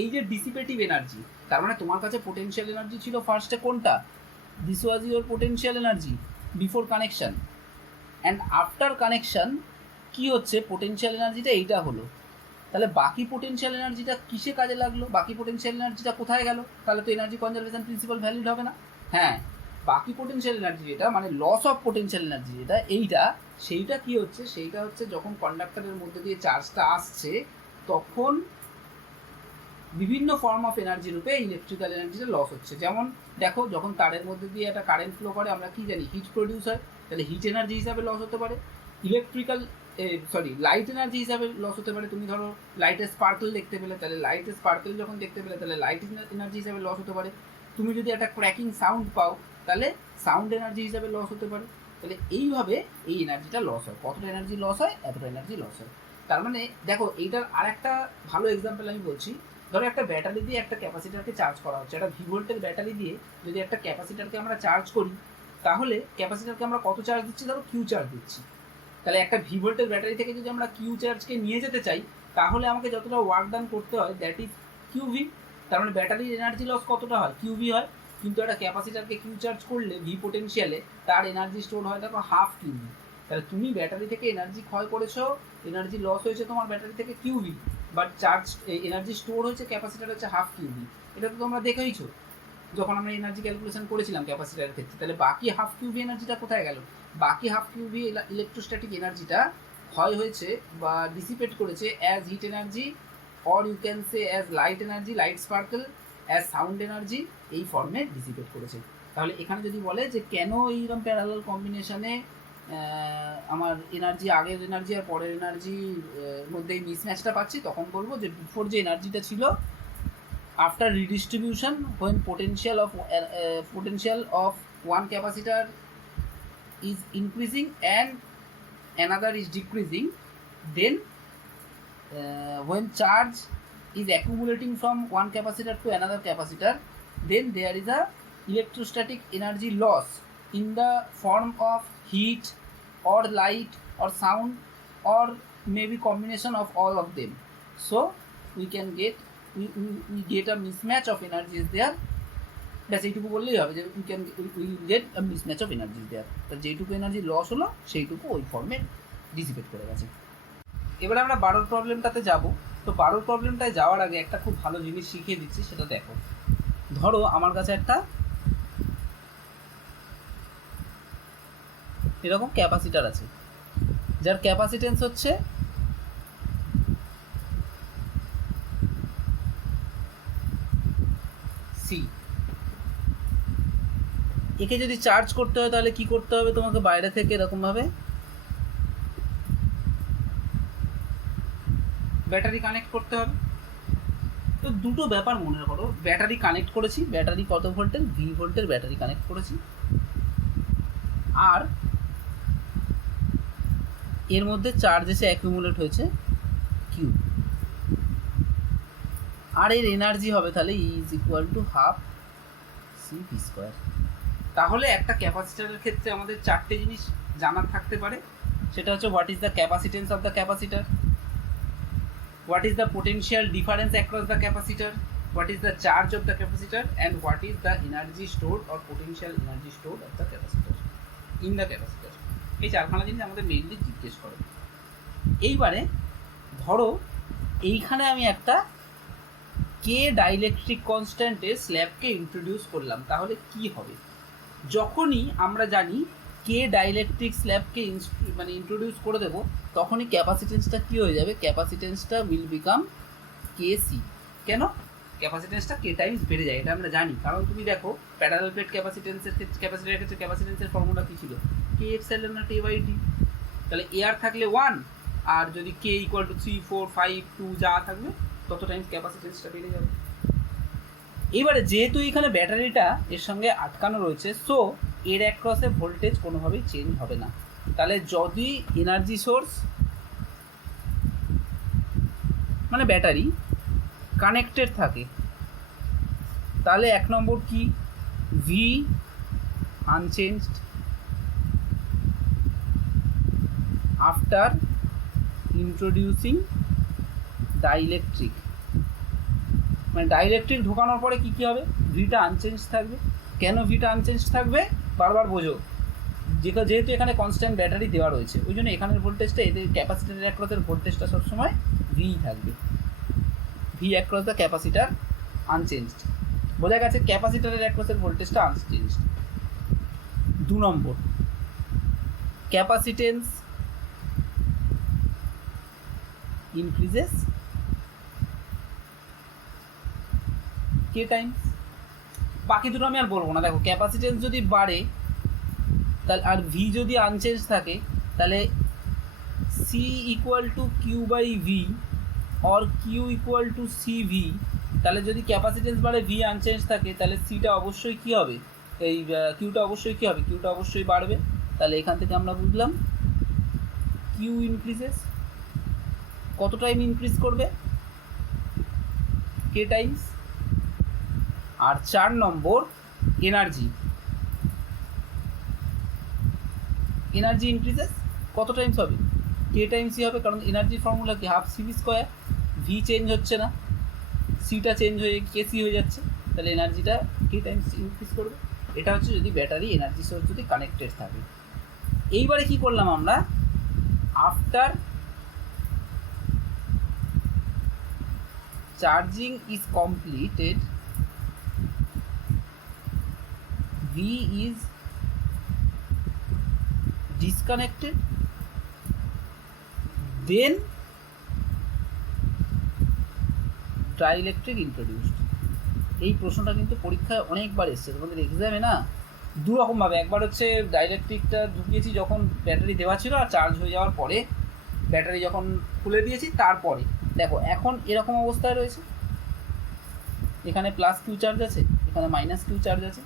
এই যে ডিসিপেটিভ এনার্জি, তার মানে তোমার কাছে পোটেনশিয়াল এনার্জি ছিল ফার্স্টে কোনটা, this was your potential energy before connection, and after connection কি হচ্ছে, পোটেনশিয়াল এনার্জিটা এইটা হলো। তাহলে বাকি পোটেনশিয়াল এনার্জিটা কিসে কাজে লাগলো, বাকি পোটেনশিয়াল এনার্জিটা কোথায় গেল? তাহলে তো এনার্জি কনজারভেশন প্রিন্সিপাল ভ্যালিড হবে না। হ্যাঁ, বাকি পোটেনশিয়াল এনার্জি যেটা, মানে লস অফ পোটেনশিয়াল এনার্জি যেটা, এইটা সেইটা কি হচ্ছে, সেইটা হচ্ছে যখন কন্ডাক্টরের মধ্যে দিয়ে চার্জটা আসছে, তখন বিভিন্ন ফর্ম অফ এনার্জি রূপে ইলেকট্রিক্যাল এনার্জিটা লস হচ্ছে। যেমন দেখো, যখন তারের মধ্যে দিয়ে একটা কারেন্ট ফ্লো করে, আমরা কি জানি, হিট প্রডিউস হয়, তাহলে হিট এনার্জি হিসাবে লস হতে পারে। লাইট এনার্জি হিসাবে লস হতে পারে। তুমি ধরো লাইটের স্পার্কল দেখতে পেলে, তাহলে লাইটের স্পার্কল যখন দেখতে পেলে, তাহলে লাইট এনার্জি হিসাবে লস হতে পারে। তুমি যদি একটা ক্র্যাকিং সাউন্ড পাও, তাহলে সাউন্ড এনার্জি হিসাবে লস হতে পারে। তাহলে এইভাবে এই এনার্জিটা লস হয়। কতটা এনার্জি লস হয়, এতটা এনার্জি লস হয়। তার মানে দেখো, এইটার আর একটা ভালো এক্সাম্পল আমি বলছি। ধরো একটা ব্যাটারি দিয়ে একটা ক্যাপাসিটারকে চার্জ করা হচ্ছে, একটা V-ভোল্টের ব্যাটারি দিয়ে যদি একটা ক্যাপাসিটারকে আমরা চার্জ করি, তাহলে ক্যাপাসিটারকে আমরা কত চার্জ দিচ্ছি, ধরো Q চার্জ দিচ্ছি। তাহলে একটা ভি ভোল্টের ব্যাটারি থেকে যদি আমরা কিউ চার্জকে নিয়ে যেতে চাই তাহলে আমাকে যতটা ওয়ার্ক ডান করতে হয় দ্যাট ইজ কিউ ভি। তার মানে ব্যাটারির এনার্জি লস কতটা হয়, কিউ ভি হয়। কিন্তু একটা ক্যাপাসিটারকে কিউ চার্জ করলে ভি পোটেনশিয়ালে তার এনার্জি স্টোর হয় দেখো হাফ কিউ ভি। তাহলে তুমি ব্যাটারি থেকে এনার্জি ক্ষয় করেছো, এনার্জি লস হয়েছে তোমার ব্যাটারি থেকে Q V, but charge energy store হয়েছে ক্যাপাসিটার হচ্ছে হাফ কিউ ভি। এটা তো তোমরা দেখেইছো যখন আমরা এনার্জি ক্যালকুলেশন করেছিলাম ক্যাপাসিটারের ক্ষেত্রে। তাহলে বাকি হাফ কিউভি এনার্জিটা কোথায় গেল? বাকি হাফ কিউভি ইলেকট্রোস্ট্যাটিক এনার্জিটা ক্ষয় হয়েছে বা ডিসিপেট করেছে as heat energy, or you can say as light energy, light sparkle, as sound energy, এই ফর্মে ডিসিপেট করেছে। তাহলে এখানে যদি বলে যে কেন এইরকম প্যারালাল কম্বিনেশনে আমার এনার্জি, আগের এনার্জি আর পরের এনার্জির মধ্যে এই মিসম্যাচটা পাচ্ছি, তখন বলবো যে বিফোর যে এনার্জিটা ছিল after redistribution, when potential of one capacitor is increasing and another is decreasing, then when charge is accumulating from one capacitor to another capacitor, then there is a electrostatic energy loss in the form of heat or light or sound or maybe combination of all of them. So we can get we get a mismatch of energies there. ব্যাস এইটুকু বললেই হবে যে we get a mismatch of energies there. তো যেইটুকু energy loss হলো সেইটুকু ওই ফর্মে ডিসিপেট করে গেছে। এবারে আমরা 12 প্রবলেমটাতে যাব। তো 12 প্রবলেমটায় যাওয়ার আগে একটা খুব ভালো জিনিস শিখিয়ে দিচ্ছি, সেটা দেখো। ধরো আমার কাছে একটা এরকম ক্যাপাসিটার আছে যার ক্যাপাসিটেন্স হচ্ছে সি। একে যদি চার্জ করতে হয় তাহলে কি করতে হবে? তোমাকে বাইরে থেকে এরকমভাবে ব্যাটারি কানেক্ট করতে হবে। তো দুটো ব্যাপার মনে করো, ব্যাটারি কানেক্ট করেছি, ব্যাটারি কত ভোল্টের? ভি ভোল্টের ব্যাটারি কানেক্ট করেছি, আর এর মধ্যে চার্জ এসে অ্যাকিউমুলেট হয়েছে কিউ, আর এর এনার্জি হবে তাহলে E is equal to half C V square. তাহলে একটা ক্যাপাসিটারের ক্ষেত্রে আমাদের চারটে জিনিস জানার থাকতে পারে। সেটা হচ্ছে what is the capacitance of the capacitor, what is the potential difference across the capacitor, what is the charge of the capacitor, and what is the energy stored or potential energy stored of the capacitor in the capacitor। এই চারখানা জিনিস আমাদের mainly জিজ্ঞেস করে। এইবারে ধরো এইখানে আমি একটা কে ডাইইলেকট্রিক কনস্ট্যান্টে স্ল্যাবকে ইন্ট্রোডিউস করলাম, তাহলে কি হবে? যখনই আমরা জানি কে ডাইইলেকট্রিক স্ল্যাবকে ইন্ট্রোডিউস করে দেবো, তখনই ক্যাপাসিটেন্সটা কী হয়ে যাবে? ক্যাপাসিটেন্সটা উইল বিকাম কে সি। কেন? ক্যাপাসিটেন্সটা কে টাইমস বেড়ে যায়, এটা আমরা জানি। কারণ তুমি দেখো প্যারালাল প্লেট ক্যাপাসিটেন্সের ক্ষেত্রে, ক্যাপাসিটারের ক্ষেত্রে ক্যাপাসিটেন্সের ফর্মুলা কী ছিল? কে epsilon naught A by T. তাহলে এ আর থাকলে 1, আর যদি কে ইকুয়াল টু 3, 4, 5, 2 যা থাকবে তত টাইমস ক্যাপাসিটেন্সটা বেড়ে যাবে। এবারে যেহেতু এখানে ব্যাটারিটা এর সঙ্গে আটকানো রয়েছে, সো এর অ্যাক্রসে ভোল্টেজ কোনোভাবেই চেঞ্জ হবে না। তাহলে যদি এনার্জি সোর্স মানে ব্যাটারি কানেক্টেড থাকে, তাহলে 1 নম্বর কি? V unchanged after introducing dielectric, মানে ডাইইলেকট্রিক ঢোকানোর পরে কী কী হবে? ভিটা আনচেঞ্জ থাকবে। কেন ভিটা আনচেঞ্জ থাকবে? বারবার বোঝো, যেহেতু এখানে কনস্ট্যান্ট ব্যাটারি দেওয়া রয়েছে, ওই জন্য এখানের ভোল্টেজটা, এদের ক্যাপাসিটারের অ্যাক্রসের ভোল্টেজটা সবসময় ভি থাকবে। V across the capacitor unchanged. বোঝা গেছে ক্যাপাসিটারের অ্যাক্রসের ভোল্টেজটা আনচেঞ্জড। 2 নম্বর, ক্যাপাসিটেন্স ইনক্রিজেস কে টাইমস। বাকি দুটো আমি আর বলবো না। দেখো ক্যাপাসিটেন্স যদি বাড়ে তাহলে, আর ভি যদি আনচেঞ্জ থাকে, তাহলে C equal to Q by V or Q equal to C V. তাহলে যদি ক্যাপাসিটেন্স বাড়ে, ভি আনচেঞ্জ থাকে, তাহলে সিটা অবশ্যই কী হবে? এই কিউটা অবশ্যই কী হবে? কিউটা অবশ্যই বাড়বে। তাহলে এখান থেকে আমরা বুঝলাম কিউ ইনক্রিজেস। কত টাইম ইনক্রিজ করবে? কে টাইমস। আর 4 নম্বর, এনার্জি। এনার্জি ইনক্রিজেস কত টাইমস হবে? কে টাইমসই হবে, কারণ এনার্জি ফর্মুলা কি half CV square, V change হচ্ছে না, সিটা চেঞ্জ হয়ে কেসি হয়ে যাচ্ছে, তাহলে এনার্জিটা কে টাইমস ইনক্রিজ করবে। এটা হচ্ছে যদি ব্যাটারি এনার্জি সোর্স যদি কানেক্টেড থাকে। এইবারে কি করলাম আমরা, after charging is completed V is disconnected then dielectric introduced. এই প্রশ্নটা কিন্তু পরীক্ষায় অনেকবার এসছে তোমাদের এক্সামে না, দুরকমভাবে। একবার হচ্ছে ডাইইলেকট্রিকটা ঢুকিয়েছি যখন ব্যাটারি দেওয়া ছিল, আর চার্জ হয়ে যাওয়ার পরে ব্যাটারি যখন খুলে দিয়েছি তারপরে। দেখো এখন এরকম অবস্থায় রয়েছে, এখানে প্লাস কিউ চার্জ আছে, এখানে মাইনাস কিউ চার্জ আছে,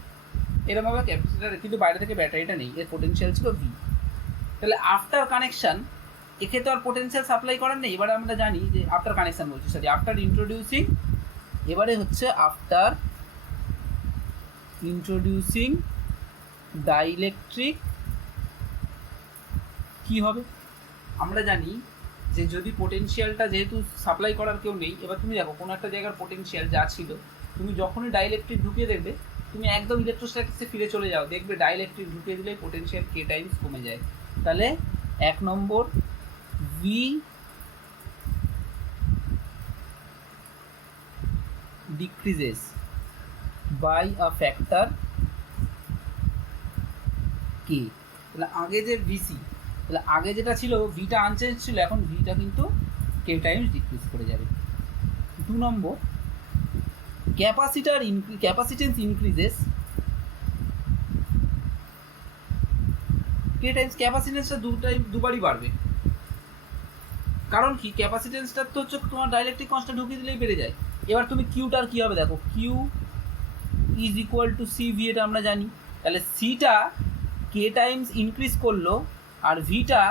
এরকমভাবে ক্যাপাসিটার, কিন্তু বাইরে থেকে ব্যাটারিটা নেই, এর পোটেনশিয়াল ছিল ভি। তাহলে আফটার কানেকশান, একে তো আর পোটেনশিয়াল সাপ্লাই করার নেই। এবারে আমরা জানি যে আফটার কানেকশান বলছি, সরি আফটার ইন্ট্রোডিউসিং, এবারে হচ্ছে আফটার ইন্ট্রোডিউসিং ডাইইলেকট্রিক কি হবে? আমরা জানি যে যদি পোটেনশিয়ালটা, যেহেতু সাপ্লাই করার কেউ নেই, এবার তুমি দেখো কোনো একটা জায়গার পোটেনশিয়াল যা ছিল, তুমি যখনই ডাইইলেকট্রিক ঢুকিয়ে দেখবে, তুমি একদম ইলেকট্রোস্ট্যাটিক্সে ফিরে চলে যাও, দেখবে ডাইইলেকট্রিক ঢুকিয়ে দিলে পোটেনশিয়াল কে টাইমস কমে যায়। তাহলে 1 number V decreases by a factor K. তাহলে আগে যে ভিসি, তাহলে আগে যেটা ছিল ভিটা আনচেঞ্জ ছিল, এখন ভিটা কিন্তু কে টাইমস ডিক্রিজ করে যাবে। 2 নম্বর ক্যাপাসিটেন্স ইনক্রিজেস কে টাইমস, ক্যাপাসিটেন্সটা দুবারই বাড়বে। কারণ কি, ক্যাপাসিটেন্সটা তো হচ্ছে তোমার ডাইইলেকট্রিক কনস্ট্যান্ট ঢুকিয়ে দিলেই বেড়ে যায়। এবার তুমি কিউটার কী হবে দেখো, Q is equal to C V, এটা আমরা জানি। তাহলে সিটা কে টাইমস ইনক্রিজ করলো আর ভিটা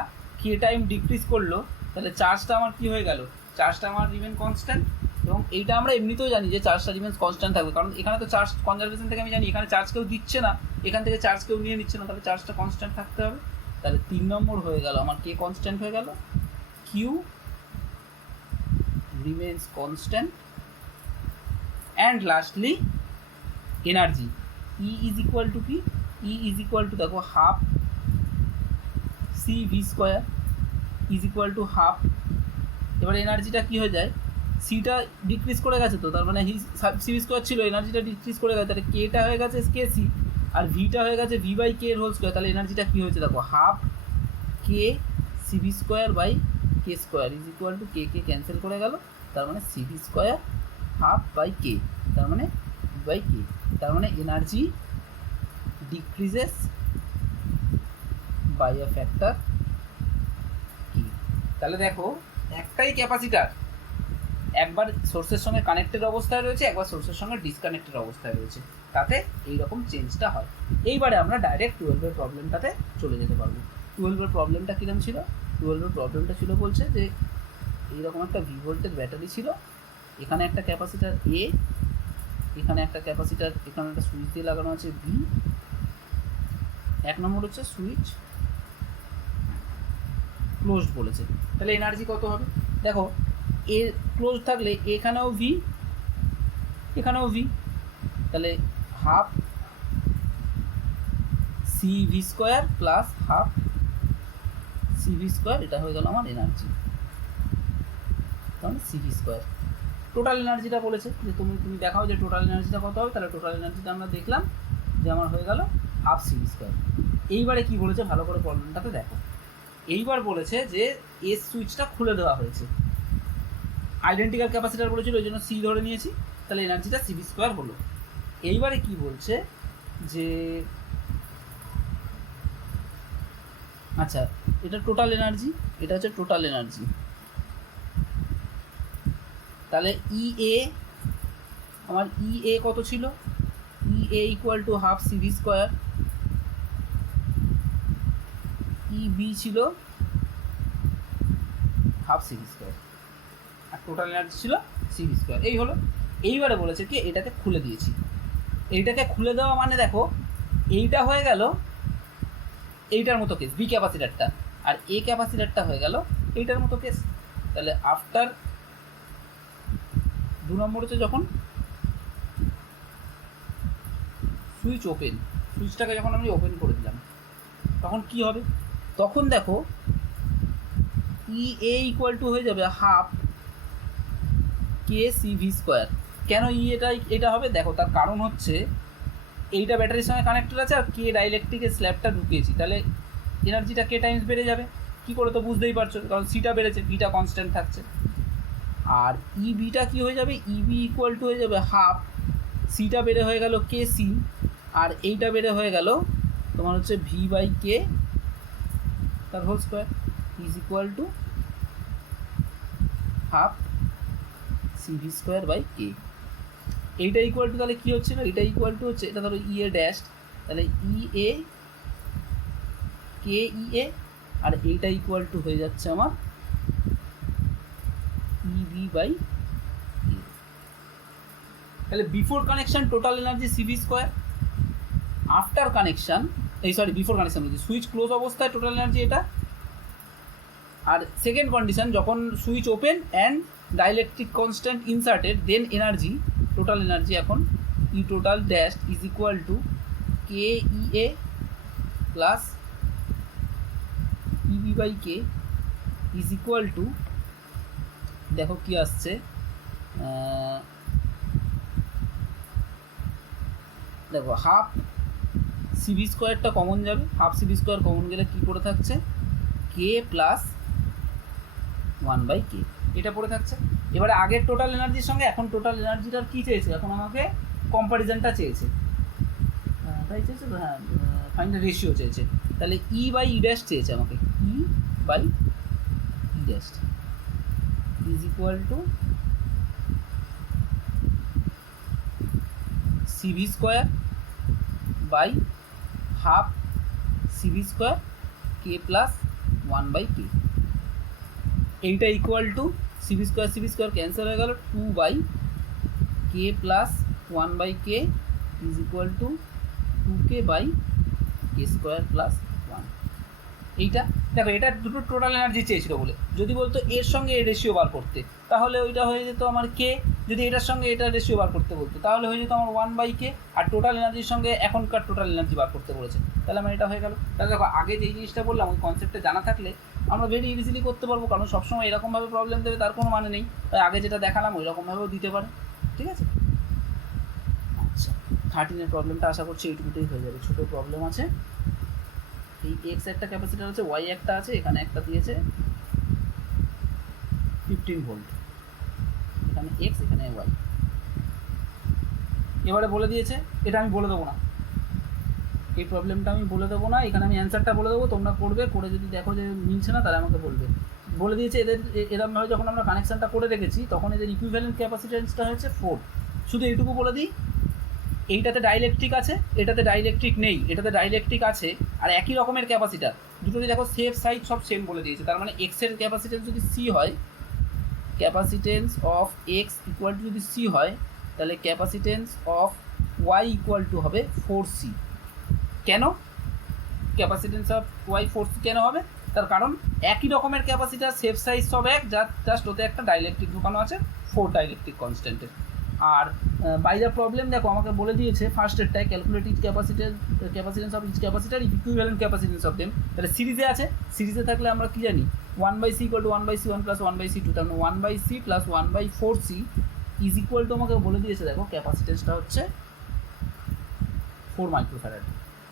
কে টাইম ডিক্রিজ করলো, তাহলে চার্জটা আমার কী হয়ে গেল, চার্জটা আমার রিমেন কনস্ট্যান্ট। এবং এইটা আমরা এমনিতেও জানি যে চার্জটা রিমেন্স কনস্ট্যান্ট থাকবে, কারণ এখানে তো চার্জ কনজারভেশন থেকে আমি জানি এখানে চার্জ কেউ দিচ্ছে না, এখান থেকে চার্জ কেউ নিয়ে নিচ্ছে না, তাহলে চার্জটা কনস্ট্যান্ট থাকতে হবে। তাহলে 3 নম্বর হয়ে গেল আমার, কে কনস্ট্যান্ট হয়ে গেল, Q remains constant, and lastly energy E is equal to কি, ই ইজ ইকুয়াল টু দেখো half C V square is equal to half. এবার এনার্জিটা কী হয়ে যায়, সিটা ডিক্রিজ করে গেছে, তো তার মানে সি ভি স্কোয়ার ছিল, এনার্জিটা ডিক্রিজ করে গেছে, তাহলে কেটা হয়ে গেছে কে সি, আর ভিটা হয়ে গেছে ভি বাই কে এর হোল স্কোয়ার। তাহলে এনার্জিটা কী হয়েছে দেখো, half K C V square by K square is equal to K K cancel করে গেল, তার মানে C V square half by K, তার মানে বাই কে, তার মানে energy decreases by a factor K. তাহলে দেখো একটাই ক্যাপাসিটার, একবার সোর্সের সঙ্গে কানেক্টেড অবস্থায় রয়েছে, একবার সোর্সের সঙ্গে ডিসকানেক্টেড অবস্থায় রয়েছে, তাতে এইরকম চেঞ্জটা হয়। এইবারে আমরা ডাইরেক্ট 12-এর প্রবলেমটাতে চলে যেতে পারবো। 12-এর প্রবলেমটা কীরকম ছিল, 12-এর প্রবলেমটা ছিল বলছে যে এইরকম একটা ভি ভোল্টের ব্যাটারি ছিল, এখানে একটা ক্যাপাসিটার এ, এখানে একটা ক্যাপাসিটার, এখানে একটা সুইচ দিয়ে লাগানো আছে বি। 1 নম্বর হচ্ছে সুইচ ক্লোজড বলেছে, তাহলে এনার্জি কত হবে দেখো, এ ক্লোজ থাকলে এখানেও ভি এখানেও ভি, তাহলে half C V square plus half C V square, এটা হয়ে গেল আমার এনার্জি, তাহলে সি ভি স্কোয়ার। টোটাল এনার্জিটা বলেছে যে তুমি দেখাও যে টোটাল এনার্জিটা কত হবে, তাহলে টোটাল এনার্জিটা আমরা দেখলাম যে আমার হয়ে গেল হাফ সি ভি স্কোয়ার। এইবারে কী বলেছে ভালো করে প্রবলেমটাতে দেখো, এইবার বলেছে যে এস সুইচটা খুলে দেওয়া হয়েছে, আইডেন্টিক্যাল ক্যাপাসিটার বলেছিল ওই জন্য সি ধরে নিয়েছি, তাহলে এনার্জিটা সি ভি স্কোয়ার হলো। এইবারে কি বলছে যে আচ্ছা এটা টোটাল এনার্জি, এটা হচ্ছে টোটাল এনার্জি, তাহলে ই এ আমার ই এ কত ছিল, E A equal to half C V square, E B ছিল হাফ সি ভি স্কোয়ার, আর টোটাল এনার্জি ছিল সি ভি স্কোয়ার। এই হলো। এইবারে বলেছে কি এটাকে খুলে দিয়েছি, এইটাকে খুলে দেওয়া মানে দেখো এইটা হয়ে গেল এইটার মতো কেস, বি ক্যাপাসিটারটা, আর এ ক্যাপাসিটারটা হয়ে গেল এইটার মতো কেস। তাহলে আফটার 2 নম্বর হচ্ছে যখন সুইচ ওপেন, সুইচটাকে যখন আমি ওপেন করে দিলাম তখন কি হবে, তখন দেখো ই এ ইকুয়াল টু হয়ে যাবে half K C V square. কেন এটা হবে দেখো, তার কারণ হচ্ছে এইটা ব্যাটারির সঙ্গে কানেক্টেড আছে আর কে ডাইলেকট্রিকের স্ল্যাবটা ঢুকিয়েছি, তাহলে এনার্জিটা কে টাইমস বেড়ে যাবে। কী করে তো বুঝতেই পারছো, কারণ সিটা বেড়েছে, ভিটা কনস্ট্যান্ট থাকছে। আর ই বিটা কী হয়ে যাবে, ইবি ইকুয়াল টু হয়ে যাবে হাফ, সিটা বেড়ে হয়ে গেল কে সি, আর এইটা বেড়ে হয়ে গেল তোমার হচ্ছে ভি বাই কে তার whole square is equal to half C V square by K. এইটা ইকুয়াল টু তাহলে কী হচ্ছে না, এটা ইকুয়াল টু হচ্ছে, এটা ধরো ই এ ড্যাশ, তাহলে ই এ কে ই এ, আর এইটা ইকুয়াল টু হয়ে যাচ্ছে আমার ই ভি বাই কে। তাহলে before connection total energy CV square, after connection before connection বলছি, সুইচ ক্লোজ অবস্থায় টোটাল এনার্জি এটা, আর সেকেন্ড কন্ডিশন যখন switch open and dielectric constant inserted, then energy total energy এখন E total dash is equal to K E A plus EB by K is equal to, দেখো কি আসছে, দেখো half CV স্কোয়ারটা common যাবে, half CV square common গেলে কী পড়ে থাকছে, কে প্লাস 1/k, এটা পড়ে থাকছে। এবারে আগের টোটাল এনার্জির সঙ্গে এখন টোটাল এনার্জিটার কী চেয়েছে, এখন আমাকে কম্প্যারিজনটা চেয়েছে, তাই চেয়েছে তো, হ্যাঁ ফাইনাল রেশিও চেয়েছে। তাহলে ই বাই ই ড্যাশ চেয়েছে আমাকে, E by E dash is equal to CV square by half CV square K plus 1/k। এইটা equal to CV square cancel হয়ে গেল, 2/k plus 1/k is equal to 2k by K square plus 1। এইটা দেখো, এটা দুটো total energy চেয়েছিল বলে, যদি বলতো এর সঙ্গে এর রেশিও বার করতে তাহলে ওইটা হয়ে যেত আমার কে, যদি এটার সঙ্গে এটার রেশিও বার করতে বলতো তাহলে হয়ে যেত আমার 1/k, আর টোটাল এনার্জির সঙ্গে এখনকার টোটাল এনার্জি বার করতে বলেছে, তাহলে আমার এটা হয়ে গেল। তাহলে দেখো আগে যেই জিনিসটা বললাম ওই কনসেপ্টে জানা থাকলে আমরা ভেরি ইজিলি করতে পারবো, কারণ সবসময় এরকমভাবে প্রবলেম দেবে তার কোনো মানে নেই, তাই আগে যেটা দেখালাম ওই রকমভাবেও দিতে পারে, ঠিক আছে। আচ্ছা 13-এর প্রবলেমটা আশা করছি এইটুকুতেই হয়ে যাবে, ছোটো প্রবলেম আছে। এই এক্স একটা ক্যাপাসিটার আছে, ওয়াই একটা আছে, এখানে একটা দিয়েছে 15 ভোল্ট, এখানে এক্স এখানে ওয়াই। এবারে বলে দিয়েছে, এটা আমি বলে দেবো না, এই প্রবলেমটা আমি বলে দেবো না, এখানে আমি অ্যান্সারটা বলে দেবো, তোমরা করবে, করে যদি দেখো যে মিলছে না তাহলে আমাকে বলবে। বলে দিয়েছে এদের এরকমভাবে যখন আমরা কানেকশানটা করে রেখেছি তখন এদের ইকুইভ্যালেন্ট ক্যাপাসিটেন্সটা হচ্ছে 4। শুধু এইটুকু বলে দিই, এইটাতে ডাইলেকট্রিক আছে, এটাতে ডাইলেকট্রিক নেই, এটাতে ডাইলেকট্রিক আছে, আর একই রকমের ক্যাপাসিটার দুটোতে দেখো সেফ সাইড সব সেম বলে দিয়েছে, তার মানে এক্সের ক্যাপাসিটেন্স যদি সি হয়, capacitance of X equal to যদি সি হয় তাহলে capacitance of Y equal to হবে 4c। কেন ক্যাপাসিটেন্স অফ ওয়াই 4c কেন হবে, তার কারণ একই রকমের ক্যাপাসিটার সেফ সাইজ সব এক, জাস্ট ওতে একটা ডাইলেকট্রিক ঢোকানো আছে 4 ডাইলেকট্রিক কনস্ট্যান্টের। আর বাই দ্য প্রবলেম দেখো আমাকে বলে দিয়েছে ফার্স্টেরটায় calculate each capacitance of each capacitor equivalent capacitance of them, তাহলে সিরিজে আছে, সিরিজে থাকলে আমরা কি জানি 1/c equal to 1/c1 plus 1/c2, তার মানে 1/c plus 1/4c is equal two আমাকে বলে দিয়েছে দেখো ক্যাপাসিটেন্সটা হচ্ছে 4 মাইক্রোফ্যারাড,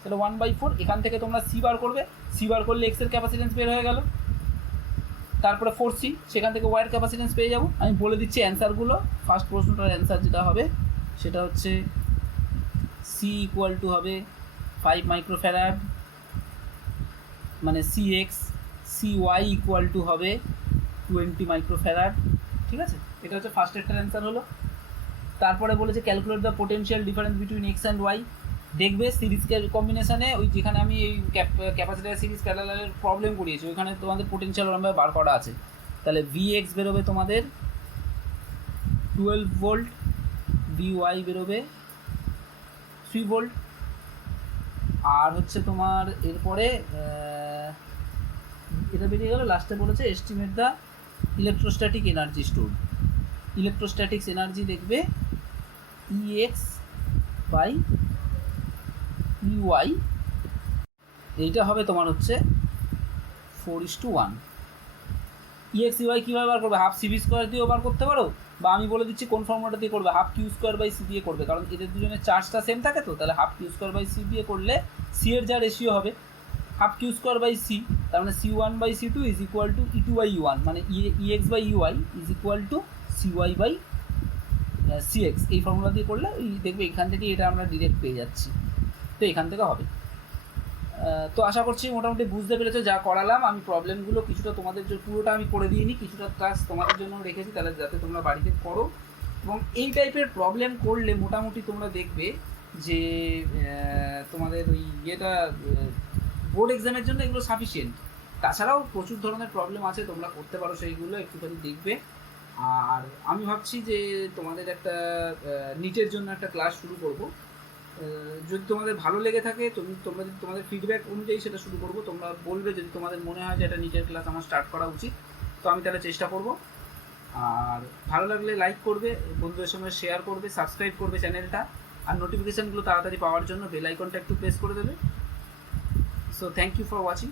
তাহলে 1/4, এখান থেকে তোমরা সি বার করবে, সি বার করলে এক্সের ক্যাপাসিটেন্স বের হয়ে গেল, তারপরে 4c, সেখান থেকে ওয়াইয়ের ক্যাপাসিটেন্স পেয়ে যাবো। আমি বলে দিচ্ছি অ্যান্সারগুলো, ফার্স্ট প্রশ্নটার অ্যান্সার যেটা হবে সেটা হচ্ছে সি ইকুয়াল টু হবে 5 মাইক্রোফ্যারাড, মানে C X, C Y equal to হবে 20 মাইক্রোফ্যারাড, ঠিক আছে, এটা হচ্ছে ফার্স্ট একটার অ্যান্সার হলো। তারপরে বলেছে calculate the potential difference between X and Y, দেখবে সিরিজ কম্বিনেশনে ওই যেখানে আমি এই ক্যাপাসিটার সিরিজ প্যারালালের প্রবলেম করিয়েছি ওইখানে তোমাদের পোটেনশিয়াল ওরমভাবে বার করা আছে, তাহলে ভি এক্স বেরোবে তোমাদের 12 ভোল্ট, ভি ওয়াই বেরোবে 3 ভোল্ট, আর হচ্ছে তোমার এরপরে এটা বেরিয়ে গেল। লাস্টে বলেছে estimate the electrostatic energy store. Electrostatics energy দেখবে ইএক্স বাই ইউআই, এইটা হবে তোমার হচ্ছে 4:1। ইএক্স ইউআই কীভাবে বার করবে? হাফ সিভি স্কোয়ার দিয়েও বার করতে পারো, বা আমি বলে দিচ্ছি কোন ফর্মুলাটা দিয়ে করবে, half Q square by C দিয়ে করবে, কারণ এদের দুজনের চার্জটা সেম থাকে তো। তাহলে half Q square by C দিয়ে করলে সি এর যা রেশিও হবে half Q square by C, তার মানে C1/C2 is equal to E2/U1, মানে EX by UI is equal to CY by CX। এই ফর্মুলা দিয়ে করলে ওই দেখবে এখান থেকে এটা আমরা ডিরেক্ট পেয়ে যাচ্ছি, তো এখান থেকে হবে। তো আশা করছি মোটামুটি বুঝতে পেরেছো যা করালাম আমি। প্রবলেমগুলো কিছুটা তোমাদের জন্য, পুরোটা আমি করে দিইনি, কিছুটা ক্লাস তোমাদের জন্য রেখেছি, তাহলে যাতে তোমরা বাড়িতে করো। এবং এই টাইপের প্রবলেম করলে মোটামুটি তোমরা দেখবে যে তোমাদের ওই ইয়েটা বোর্ড এক্সামের জন্য এগুলো সাফিসিয়েন্ট। তাছাড়াও প্রচুর ধরনের প্রবলেম আছে, তোমরা করতে পারো সেইগুলো, একটুখানি দেখবে। আর আমি ভাবছি যে তোমাদের একটা নিটের জন্য একটা ক্লাস শুরু করব। যদি তোমাদের ভালো লেগে থাকে, তোমরা যদি তোমাদের ফিডব্যাক অনুযায়ী সেটা শুরু করবো। তোমরা বলবে যদি তোমাদের মনে হয় যে এটা নিটের ক্লাস আমার স্টার্ট করা উচিত, তো আমি তাহলে চেষ্টা করব। আর ভালো লাগলে লাইক করবে, বন্ধুদের সঙ্গে শেয়ার করবে, সাবস্ক্রাইব করবে চ্যানেলটা, আর নোটিফিকেশানগুলো তাড়াতাড়ি পাওয়ার জন্য বেল আইকনটা একটু প্রেস করে দেবে। So thank you for watching.